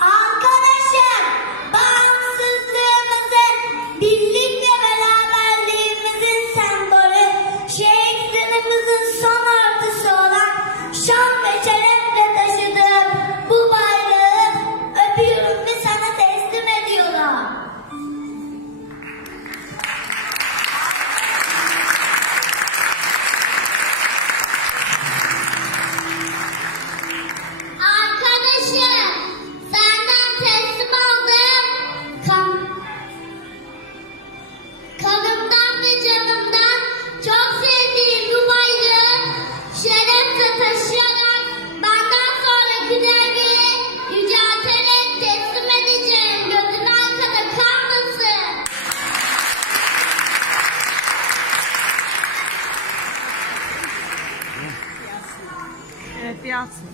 Arkadaşım, bağımsızlığımızın, birlik ve beraberliğimizin sembolü, şehitlerimizin son artısı olan şan ve şerefle taşıdığım bu bayrağı öpüyorum ve sana teslim ediyorum. Arkadaşım, senden teslim aldım. Kanımdan ve canımdan çok sevdiğim bu bayrağı şerefle taşıyarak benden sonraki döngüye yücelterek teslim edeceğim. Gözün arkada kalmasın. Evet, yatsın.